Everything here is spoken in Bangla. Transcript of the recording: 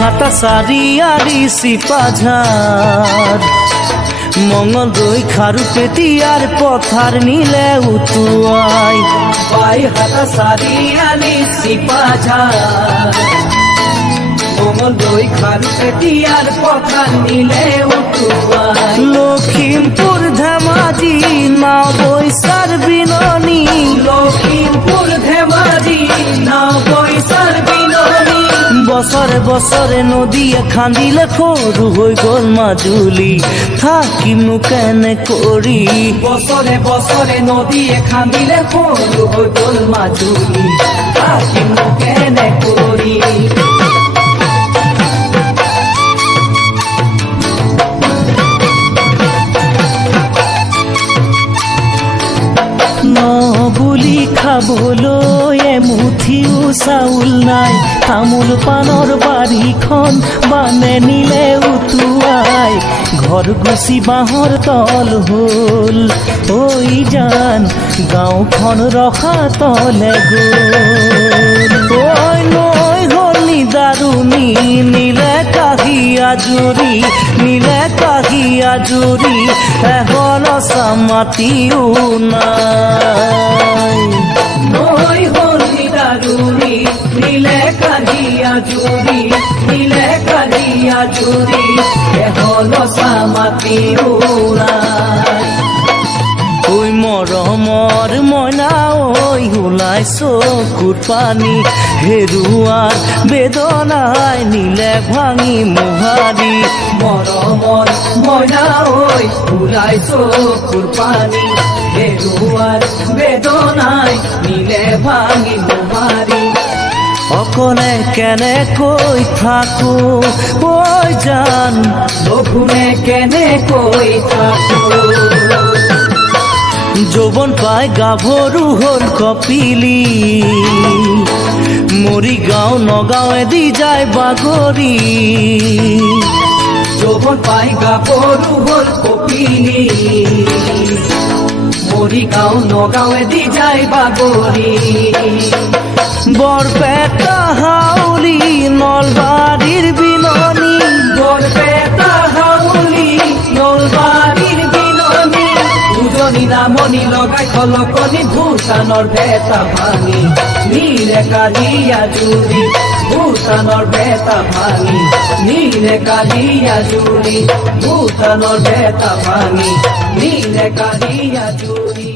হাতা সারিয়ারি সিপাঝার মঙ্গলদৈ খারুপেটি আর পথার নিলে উতুয়াই বাই হাতা সারিয়ারি সিপাঝার মঙ্গলদৈ খারুপেটি আর পথার নিলে উতুয়াই লখিমপুর ধেমাজি নাও বৈশার বিননি লখিমপুর ধেমাজি নাও বৈশার বিননি বছরে বছরে নদী খান্দিলে সরু হয়ে গল মাজুলি থাকিমু কেনে করি বছরে বছরে নদী খান্দিলে সরু হয়ে গল মাজুলি থাকিমু কেনে করি বুলি খাবলৈ এমুঠিও চাউল নাই তামোল পাণৰ বাৰীখন বানে নিলে উটুৱাই ঘৰ গুচি বাঁহৰ তল হ'ল ঐ জান গাঁওখন ৰখা তলে গ'ল ঐ নৈ হ'ল নিদাৰুণী নিলে কাহি আজুৰি নিলে কাহি আজুৰি এখন চামাতিও নাই নৈ হ'ল নিদাৰুণী নিলে কাহি আজুৰি নিলে কাহি আজুৰি এখন চামাতিও নাই ঐ মৰমৰ মইনা ঐ ওলাই চকুৰ পানী হেৰুৱাৰ বেদনাই নিলে ভাঙি মোহাৰি মৰমৰ মইনা ঐ ওলাই চকুৰ পানী হেৰুৱাৰ বেদনাই নিলে ভাঙি মোহাৰি অকলে কেনেকৈ থাকো ঐ জান লঘুনে কেনেকৈ থাকো যৌবন পাই গাভৰু হ'ল কপিলি মৰিগাঁও নগাঁৱেদি যায় বাগৰি যৌবন পাই গাভৰু হ'ল কপিলি মৰিগাঁও নগাঁৱেদি যায় বাগৰি বৰপেটা হাউলি নলবাৰীৰ বিননি বৰপেটা হাউলি নলবাৰীৰ বিননি উজনি নামনি লগাই খলকনি ভূটানৰ ভেটা ভাঙি নিলে কালি আজুৰি ভূটানৰ ভেটা ভাঙি নিলে কালি আজুৰি ভূটানৰ ভেটা ভাঙি নিলে কালি আজুৰি